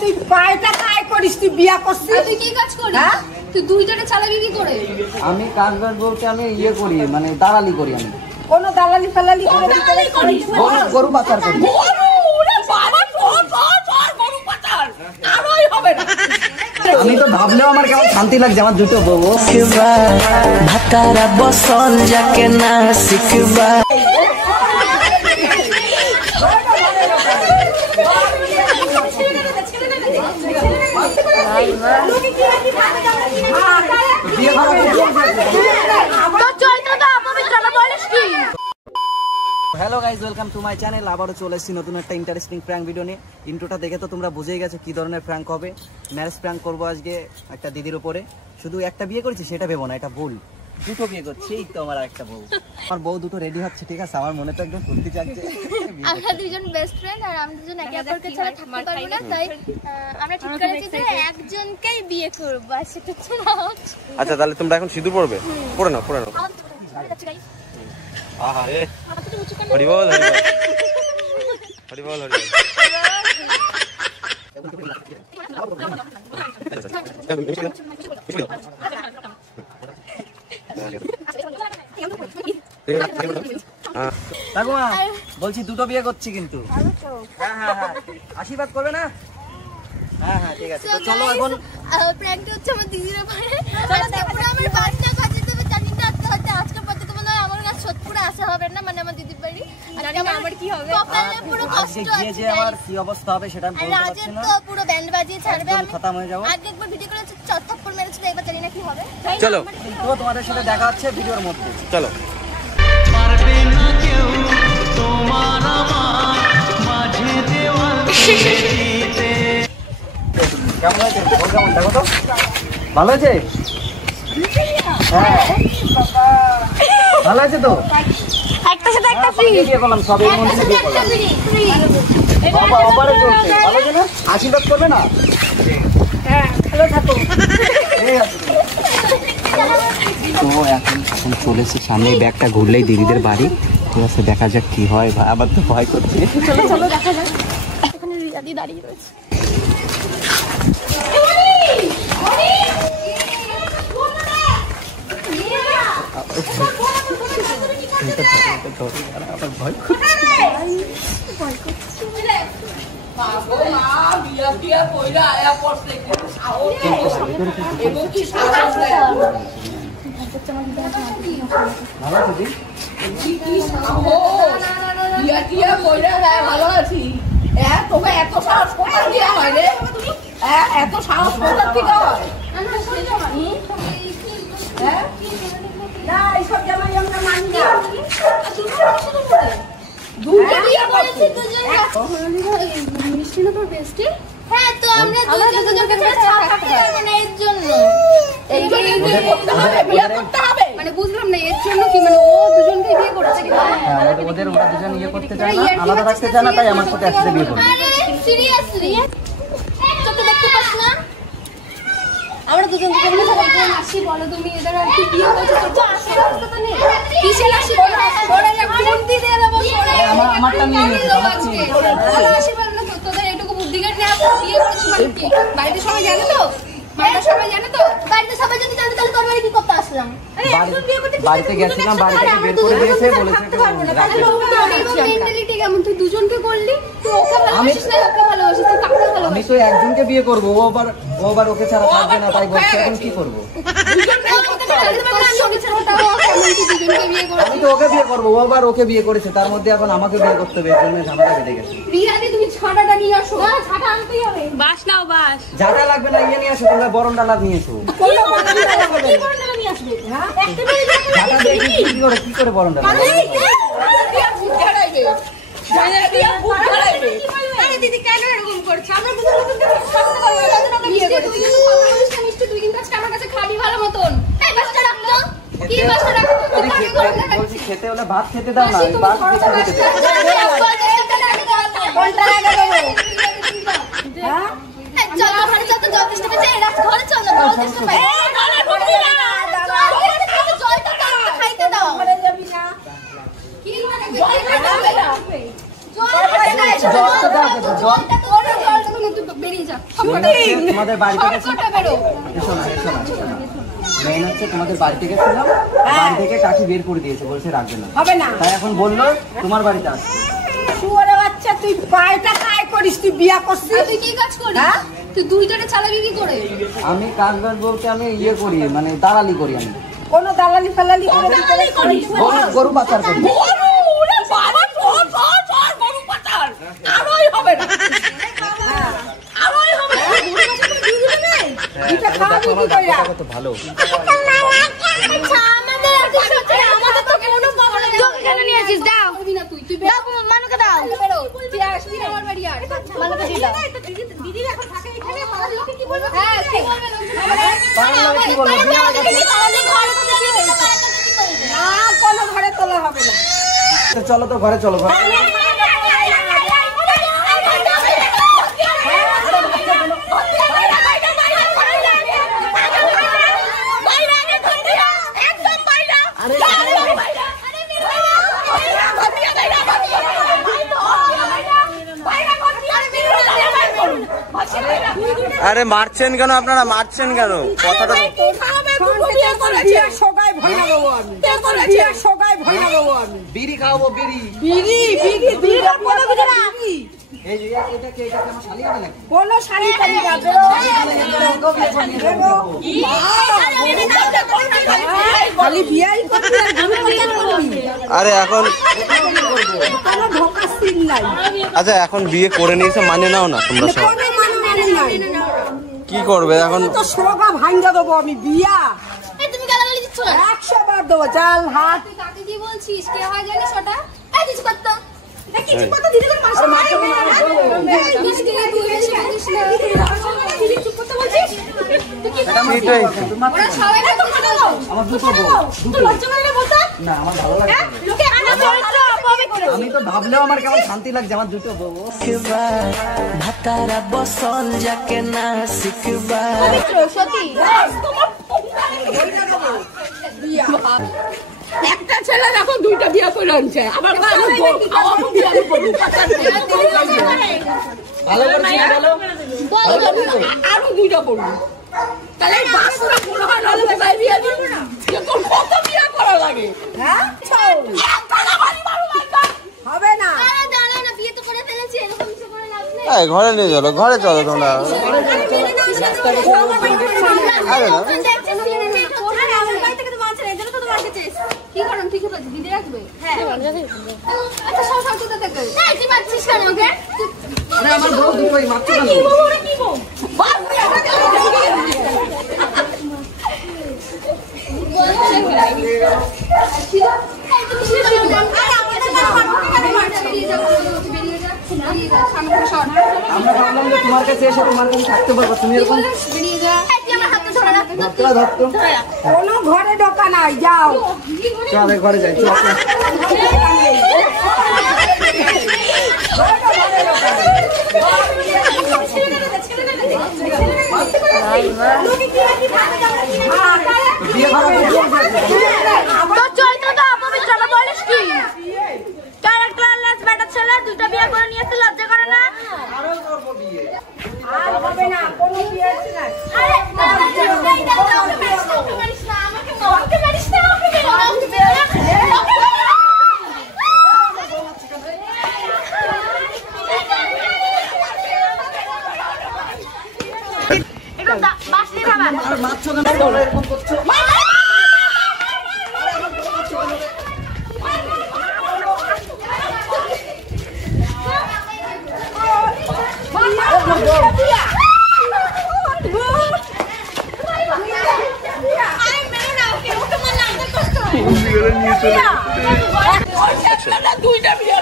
তুই কয়টা কাজ করিস? তুই বিয়া করছিস? তুই কি কাজ করিস? তুই দুইটারে চালাবি কি করে? আমি কাজবাজ বলতে আমি ইয়ে করি, মানে দালালি করি। আমি কোন দালালি ফালালি করিস? গরু পাচার করি। আমি তো ভাবলেও আমার কেমন শান্তি লাগছে, আমার দুটো বউ। ভাতারা বসল যাকে না শিখবা। Hello guys, welcome to my channel. আবারও চলে এসেছি নতুন একটা ইন্টারেস্টিং প্র্যাঙ্ক ভিডিও নিয়ে। ইন্ট্রোটা দেখে তো তোমরা বুঝেই গেছো কি ধরনের প্র্যাঙ্ক হবে। ম্যারেজ প্র্যাঙ্ক করবো আজকে একটা দিদির উপরে। শুধু একটা বিয়ে করেছি সেটা ভেবো না, এটা ভুল। দুটো বিয়ে করছি, এই তো আমার একটা বউ। আমার বউ দুটো রেডি হচ্ছে, ঠিক আছে? আমার মনে তো একদম ফুর্তি যাচ্ছে। আমরা দুজন বেস্ট ফ্রেন্ড আর আমরা দুজন একে অপরকে ছাড়া থাকতে পারবো না, তাই আমরা ঠিক করেছি যে একজনকেই বিয়ে করব। আর সেটা আচ্ছা, তাহলে তোমরা এখন সিঁদুর পড়বে? পড়ে নাও, পড়ে নাও। আহারে, হরি বল, হরি বল, হরি বল, হরি বল। ঠাকুমা বলছি দুটো বিয়ে করছি কিন্তু। হ্যাঁ হ্যাঁ হ্যাঁ, আশীর্বাদ করবে না? হ্যাঁ হ্যাঁ ঠিক আছে, তো চলো এখন। প্র্যাঙ্কটা হচ্ছে আমার দিদির উপরে। তারপরে আমার বাচ্চা কাছে দেবে জানিটা আজকে আজকে পর্যন্ত বলে আমার কাছে সত্যপুরে আসা হবে না, মানে আমার দিদির বাড়ি। আর আমার কি হবে? কপালে পুরো কষ্ট আছে। যে আমার কি অবস্থা হবে সেটা আমি বলতে পারছি না। তো পুরো ব্যান্ড বাজিয়ে ছাড়বে, আমি খতম হয়ে যাব। আগে একবার ভিডিও করে চত্থাপ্পড় মেরেছিল, একবার জানি না কি হবে। চলো, তো তোমাদের সাথে দেখা হচ্ছে ভিডিওর মধ্যে। চলো। পারবে না কেউ তোমার আমার মাঝে দেওয়াল দিতে। কেমন হয়েছে? কেমন দেখো তো, ভালো হয়েছে? হ্যাঁ ভালো আছে তো। একটা সাথে একটা ফ্রি বিয়ে করলাম, সব এর মধ্যে বিয়ে করলাম। বাবা ওপারে চলছে, ভালো আছে না? আশীর্বাদ করবে না? হ্যাঁ ভালো থাকো। এই আছে তো। এখন চলেছি সামনে, ব্যাগটা ঘুরলেই দিদিদের বাড়ি। ঠিক আছে, দেখা যাক কি হয়। আবার তো ভয় করছে। চলো চলো দেখা যাক। এখানে রিয়াদি দাঁড়িয়ে রয়েছে। আবার ভয় করছে। ভালো আছি? ভালো আছি। তোকে এত সাহস কোথায় দেওয়া হয় রে? এত সাহস কোথা থেকে হয়? না এইসব জামাই আমরা মানি না। দুটো বিয়ে করেছি দুজন। মিষ্টি না তোর বেস্টি? হ্যাঁ, তো আমরা দুজনকে ছাড়া থাকতে পারবো না, এর জন্য। মানে বুঝলাম না এর জন্য কি, মানে ও দুজনকে বিয়ে করেছে কি? ওদের ওরা দুজন ইয়ে করতে চায় না, আলাদা রাখতে চায় না, তাই আমার সাথে একসাথে বিয়ে করবে। আরে সিরিয়াসলি তো দেখতে পাস না আমরা দুজন দুজনের সাথে আসি? বলো তুমি, এদের আর কি বিয়ে করছে? তো আশীর্বাদ তো নেই। কিসের আশীর্বাদ? ওরে বুদ্ধি দিয়ে দেবো। আমারটা নিয়ে নিতে ওরা আশীর্বাদ না, তোদের এইটুকু বুদ্ধি জ্ঞান নেই। বিয়ে করেছিস মানে কি? বাড়িতে সবাই জানে তো? বাড়িতে সবাই জানে তো? বাড়িতে সবাই যদি জানে তাহলে তোর বাড়ি কি করতে আসলাম? বাড়িতে গেছিলাম, বাড়ি থেকে বের করে দিয়েছে, বলেছে মেন্টালিটি কেমন? তুই দুজনকে করলি, তুই ওকে ভালোবাসিস না ওকে ভালোবাসিস? তুই কাকে ভালোবাসিস? আমি তো একজনকে বিয়ে করবো, ও আবার ওকে ছাড়া থাকবে না, তাই বলছে। এখন কি করবো? আমি তো ওকে বিয়ে করবো, ও আবার ওকে বিয়ে করেছে, তার মধ্যে এখন আমাকে বিয়ে করতে হবে। এর জন্য ঝামেলা বেঁধে গেছে। তুমি ছাটাটা নিয়ে আসো। ছাটা আনতেই হবে। বাস নাও, বাস। ঝাঁটা লাগবে না, ইয়ে নিয়ে আসো, তোমরা বরণ ডালা নিয়ে এসো। ঝাঁটা দিয়ে কি করে বরণ ডালা? দিদি কেন এরকম করছে? আমরা তুই কিন্তু আজকে আমার কাছে খাবি ভালো মতন। বলছি খেতে হলে ভাত খেতে দাও না, ভাত খেতে দাও। বেরিয়ে যা। তোমাদের বাড়ি থেকে শর্টকাটে বেরো। এসো না মেন হচ্ছে তোমাদের বাড়ি থেকে ছিলাম, বাড়ি থেকে কাকি বের করে দিয়েছে, বলছে রাখবে না, হবে না। তাই এখন বললো তোমার বাড়িতে আসবে। শুয়োরে বাচ্চা, তুই পায়টা কায় করিস? তুই বিয়া করছিস? আর তুই কি কাজ করিস? হ্যাঁ? তুই দুইটারে চালাবি কি করে? আমি কাজ বাজ বলতে আমি ইয়ে করি, মানে দালালি করি। আমি কোনো দালালি ফালালি করিস? গরু পাচার করি। গরু? ওরে বাবা, তোর গরু পাচার আরোই হবে না, আরোই হবে না। এটা খাওয়াবি কি কইরা? কত ভালো। আচ্ছা, আমাদের তো কোনো পাওয়ার নেই। তোকে কেন নিয়ে আসিস? দাও। করবি না তুই। তুই বেরো। মানুকে দাও। বেরো। তুই আসবি না আমার বাড়ি আর। মানুকে দিয়ে দাও। দিদি এখন থাকে এখানে, পাড়ার লোকে কি বলবে? হ্যাঁ, কি বলবে লোক? পাড়ার লোকে কি বলবে? বিয়ে হয়ে গেছে। না, কোনো ঘরে তোলা হবে না। তো চলো তো ঘরে চলো, ঘরে। আরে মারছেন কেন আপনারা? মারছেন কেন? কথাটা বিড়ি খাওয়াবো, বিড়ি। এই যে এটা কি আমার শালি হবে নাকি? কোনো শাড়ি পাবি না, খালি বিয়াই করবি আর ঘুরে বাজার করবি, আরে এখন কোনো ধোকার সিন নাই। আচ্ছা এখন বিয়ে করে নিয়েছে, মানে নাও না তোমরা সব। কোনো মানে নাই। কি করবে এখন? তো সোগা ভাঙ্গা দেবো আমি, বিয়া এই তুমি গালাগালি দিচ্ছ না? 100 বার দেবো। জাল হাত তুই কাকে কি বলছিস? কে হয় জানিস ওটা? এই কিছু করতো। কিছু কথা দিদি করে মাসে মারে মিষ্টি তুই বেশি বলিস না। দিদি চুপ করতে বলছিস? তুই কি এটা আমার এটাই। বউ, তোমার ওরা সবাই তো কথা বল। আমার দুটো বউ, তুই দুটো। লজ্জা করে না বলতে? না আমার ভালো লাগে। লোকে আনা চরিত্র অপবিত্র। আমি তো ভাবলেও আমার কেমন শান্তি লাগছে, আমার দুটো বউ। ভাতারা বসল যাকে না শিখবা সত্যি একটা ছেলে দেখো দুইটা বিয়ে করে আনছে, আবার বিয়ে করবো ভালো করছি না বলো? আরো দুইটা করবো, তাহলে বাসটা পুরো হয় না, কোথায় বিয়ে দিবি না? তোর কত বিয়ে করা লাগে? হ্যাঁ, হবে না। জানো না বিয়ে তো করে ফেলেছি, এরকম কিছু করে লাভ নেই। এই ঘরে নিয়ে চলো, ঘরে চলো তোমরা। আরে না কি করেন? ঠিক আছে, দিদি রাখবে? হ্যাঁ। আচ্ছা, সব সাথে থেকে তুই পাচ্ছিস কেন ওকে? আরে আমার বউ দুটোই, মারছো কেন? আমরা ভাবলাম যে তোমার কাছে এসে তোমার কাছে থাকতে পারবো, তুমি এরকম ধরতে ধরতো। কোনো ঘরে ঢোকা নাই, যাও। চল ঘরে যাই, চল। বিয়ে করা তোর চরিত্র তো অপবিত্র, না বলিস কি? ক্যারেক্টারলেস বেটা ছেলে, দুটো বিয়ে করে নিয়েছে, লজ্জা করে না? আর হবে না, কোনো বিয়ে আছে না। আরে আমাকে মারিস না, আমাকে মারিস না, আমাকে এটা বাসলি বাবা। আর মারছো কেন? তোমরা এরকম করছো? দুইটা বিয়ে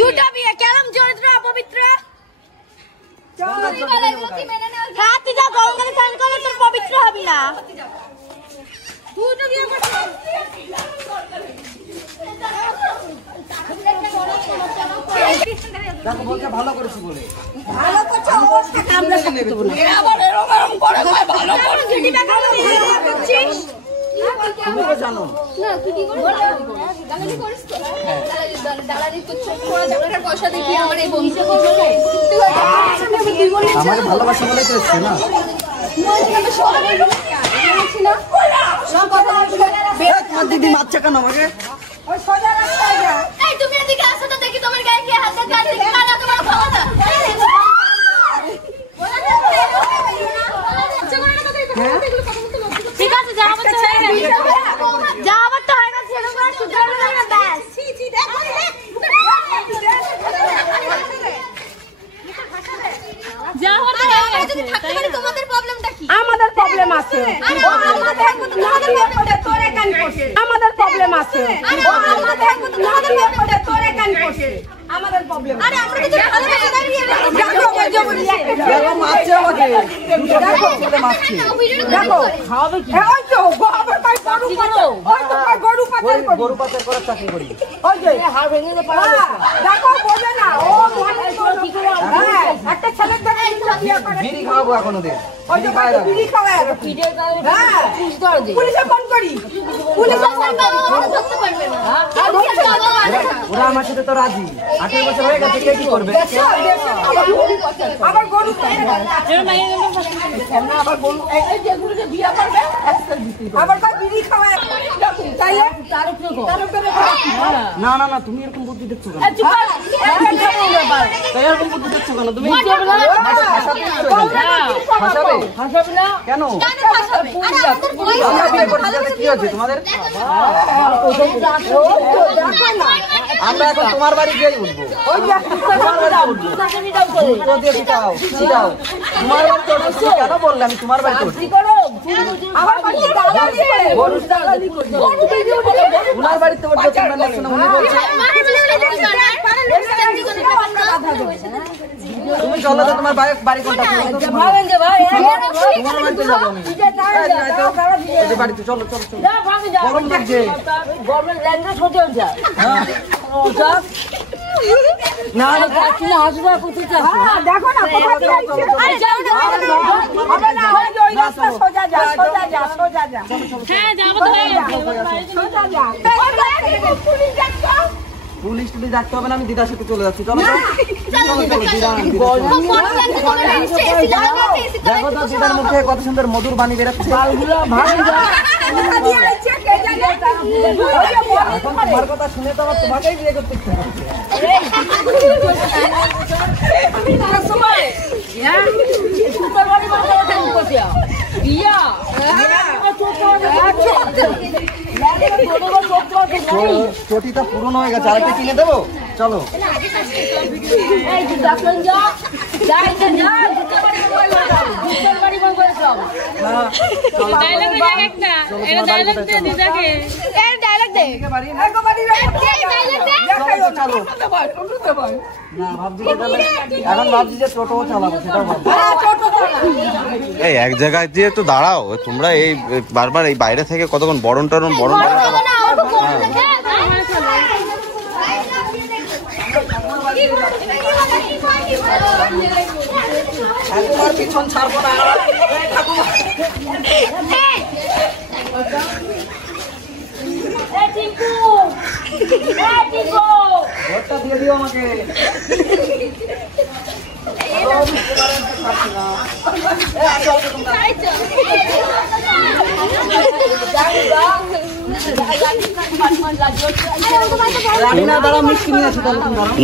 দুটো বিয়ে কেমন চরিত্র অপবিত্র? হ্যাঁ, তুই যা গঙ্গালে স্নান করলে তোর পবিত্র হবি না। দুটো বিয়ে করছিস। দেখো বলছে ভালো করেছি বলে। ভালো করছো, ওর সাথে আমরা সাথে দেবো না। এরা আবার এরকম করে কয় ভালো করছি। তুমি তো জানো না তুই কি করে দালালি করিস তো দালালি করছিস তোরা জায়গাটার পয়সা দেখি আমার এই বংশে করবে তুই বলিস আমাকে ভালোবাসি বলেই তো এসছে না। তোমার দিদি মারছে কেন আমাকে? এই তুমি এদিকে আসো তো দেখি তোমার গায়ে কে হাত দেয় দেখি কালা তোমার ক্ষমতা ঠিক আছে যা আবার তো হয়ে গেছে যা আবার তো হয়ে গেছে এরকম আর শুধরানো যায় না ব্যাস ছি ছি দেখো যা আবার তো হয়ে গেছে তাই তোমাদের প্রবলেমটা কি আমাদের প্রবলেম আছে, তোরে কান করছে। আমাদের প্রবলেম আছে, তোরে কান করছে। আমাদের প্রবলেম আরে আমরা তো ভালোবাসা দাঁড়িয়ে দেখো মারছে আমাকে, দেখো ছেলে মারছে। দেখো খাওয়াবে কি? ওই তো আবার ভাই গরু পাচার, ওই তো ভাই গরু পাচার করি, গরু পাচার করার চাকরি করি। ওই যে হাড় ভেঙে দে পাড়া। দেখো বোঝে না ও মনে কি করে একটা ছেলের দেখে বিয়ে করে। বিড়ি খাওয়াবো এখন ওদের, ওই যে ভাই বিড়ি খাওয়ায় পিঠে তার পুলিশে ফোন করি, পুলিশে ফোন করো, ধরতে পারবে না ওরা আমার সাথে তো রাজি। 18 বছর হয়ে গেছে, কে কি করবে? আবার গরু আবার গরু এই যেগুলোকে বিয়ে করবে আবার ভাই বিড়ি খাওয়ায় তাইলে তার উপরে না না না, তুমি এরকম বুদ্ধি দেখছো কেন? তাই এরকম বুদ্ধি দেখছো কেন তুমি? ফাঁসাবে না কেন? আমরা বিয়ে করছি তাতে কি হয়েছে তোমাদের? আমরা এখন তোমার বাড়ি গিয়ে উঠবো, তোমার বাড়ি উঠবো, জুতো দিয়ে পিটাও পিটাও। তোমার বাড়ি তো উঠবো, কেন বললে আমি তোমার বাড়ি উঠবো? আবার বাড়ি দালালি করি উনার বাড়িতে উঠবো, তোমরা দেখছো না উনি বলছে। তুমি চলো তো, তোমার বাড়ি কোনটা? তোমার বাড়িতে যাবো আমি। এই যে বাড়িতে চলো চলো চলো, গরম লাগছে। না না দেখো না সোজা যা সোজা যা সোজা যা পুলিশ টুলিশ ডাকতে হবে না, আমি দিদার সাথে চলে যাচ্ছি। চলো চলো চলো চলো, দেখো তো দিদার মুখে কত সুন্দর মধুর বাণী বেরোচ্ছে। এখন তোমার কথা শুনে তো আমার তোমাকেই বিয়ে করতে ইচ্ছে করছে। চটিটা পুরনো হয়ে গেছে, আরেকটা কিনে দেবো। চলো এখন ভাবছি যে টোটো চালাবো, সেটাও ভাবছি। এই এক জায়গায় দিয়ে তো দাঁড়াও তোমরা, এই বারবার এই বাইরে থেকে কতক্ষণ বরণ টরণ বরণ পিছন ছাড়বো না। ভোটটা দিয়ে দিও আমাকে।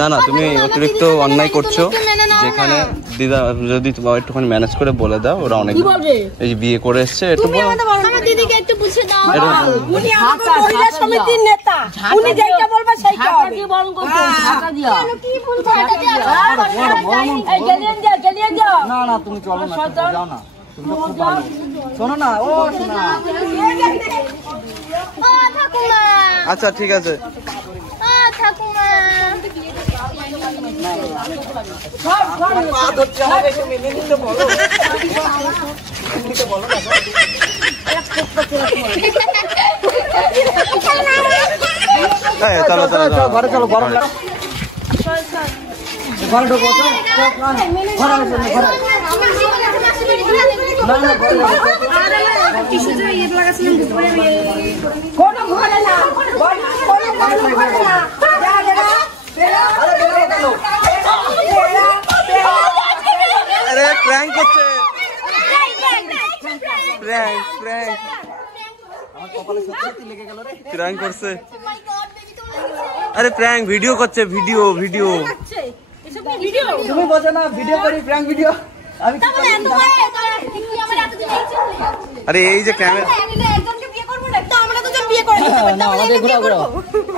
না না, তুমি অতিরিক্ত অন্যায় করছো। যেখানে দিদা যদি তোমার একটুখানি ম্যানেজ করে বলে দাও, ওরা অনেক এই বিয়ে করে এসছে, একটু আমার দিদিকে একটু বুঝিয়ে দাও। উনি আমাদের মহিলা সমিতির নেতা, উনি যেটা বলবে সেইটা হবে। কি বলবো এটা দিয়ে না না তুমি চলো না, যাও না, তুমি তো খুব ভালো। শোনো না, ও শোনা। ও ঠাকুমা, আচ্ছা ঠিক আছে। ও ঠাকুমা পা ধরতে হবে, একটু মেনে নিতে বলো। চলো চলো ঘরে চলো, গরম লাগে। ঘরে ঢোকো তো কোনো ঘরে না আরে প্র্যাঙ্ক করছে, প্র্যাঙ্ক প্র্যাঙ্ক আমার কপালে সত্যি লেগে গেল রে। প্র্যাঙ্ক করছে। আরে প্র্যাঙ্ক ভিডিও করছে, ভিডিও ভিডিও। তুমি বোঝো না ভিডিও করি, প্র্যাঙ্ক ভিডিও। আমি কি করি? আরে এই যে ক্যামেরা না আমাদের ঘোরা।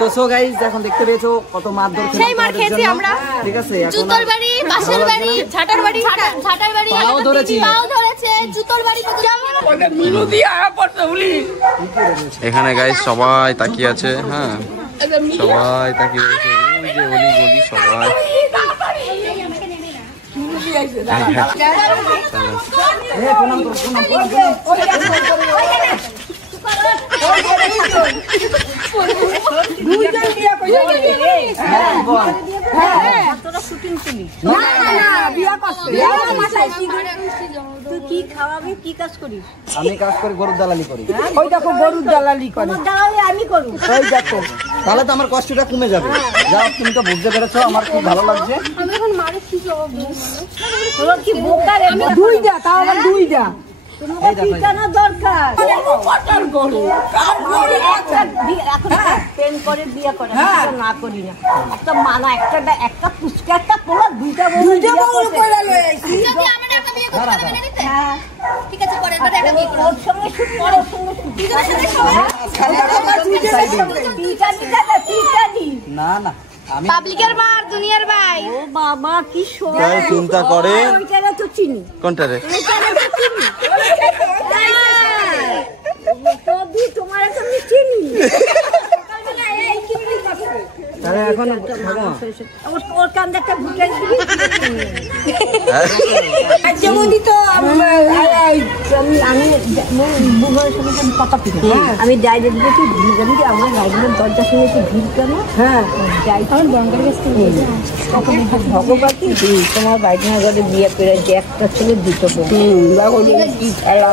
তো সো গাইস এখন দেখতে পেয়েছো কত মারধর সেই মার খেয়েছি আমরা। ঠিক আছে, এখন জুতোর বাড়ি, পাশের বাড়ি, ঝাটার বাড়ি, ঝাটার বাড়ি, পাও ধরেছি। পাও ধরেছে, জুতোর বাড়ি এখানে গাইস সবাই তাকিয়ে আছে। হ্যাঁ সবাই তাকিয়ে আছে, ওই যে অলি গলি সবাই। প্রণাম করো, প্রণাম করো। তুই কি খাওয়াবি, কি কাজ করিস? আমি কাজ করি, গরুর দালালি করি। ওই দেখো গরুর দালালি করে, দালালি আমি করব। ওই দেখো, তাহলে তো আমার কষ্টটা কমে যাবে। যাও, তুমি তো বুঝতে পেরেছো, আমার খুব ভালো লাগছে। আমি এখন মারে কি জবাব দেব? তোর কি বোকা রে? দুইটা, তাও আবার দুইটা। এই দেখো, ঠিকানা দরকার। কটার গরু? কার গরু? এখন প্রেম করে বিয়ে করে, না করি না। একটা মানা, একটা পুচকা, একটা পোলা, দুইটা বউ করে লয়ে আইছি। যদি আমার একটা বিয়ে করতে পারবে না দিতে? হ্যাঁ, ঠিক আছে, পরে একটা বিয়ে করব। ওর সঙ্গে শুনি, ওর সঙ্গে শুনি। দুজনের সাথে সবাই না না আমি পাবলিকের মার দুনিয়ার ভাই। ও বাবা কি তাই চিন্তা করে। ওইটারে তো চিনি, কোনটা রে? ওইটারে তো চিনি। তবু তোমার তো আমি চিনি। তাহলে এখন থাকো। ওর কান্দে একটা ভুটাই দিবি। যেমনই তো আমি বুঝার সঙ্গে কথা পিছি। আমি ডাইরেক্ট দেখি ভিড় জানি কি আমার গাড়ির দরজা শুনে একটু ভিড় কেন? হ্যাঁ, যাই আমার গঙ্গার কাছ থেকে ভগবান তোমার বাইক ঘরে বিয়ে করে যে একটা ছেলে দুটো বউ কি খেলা।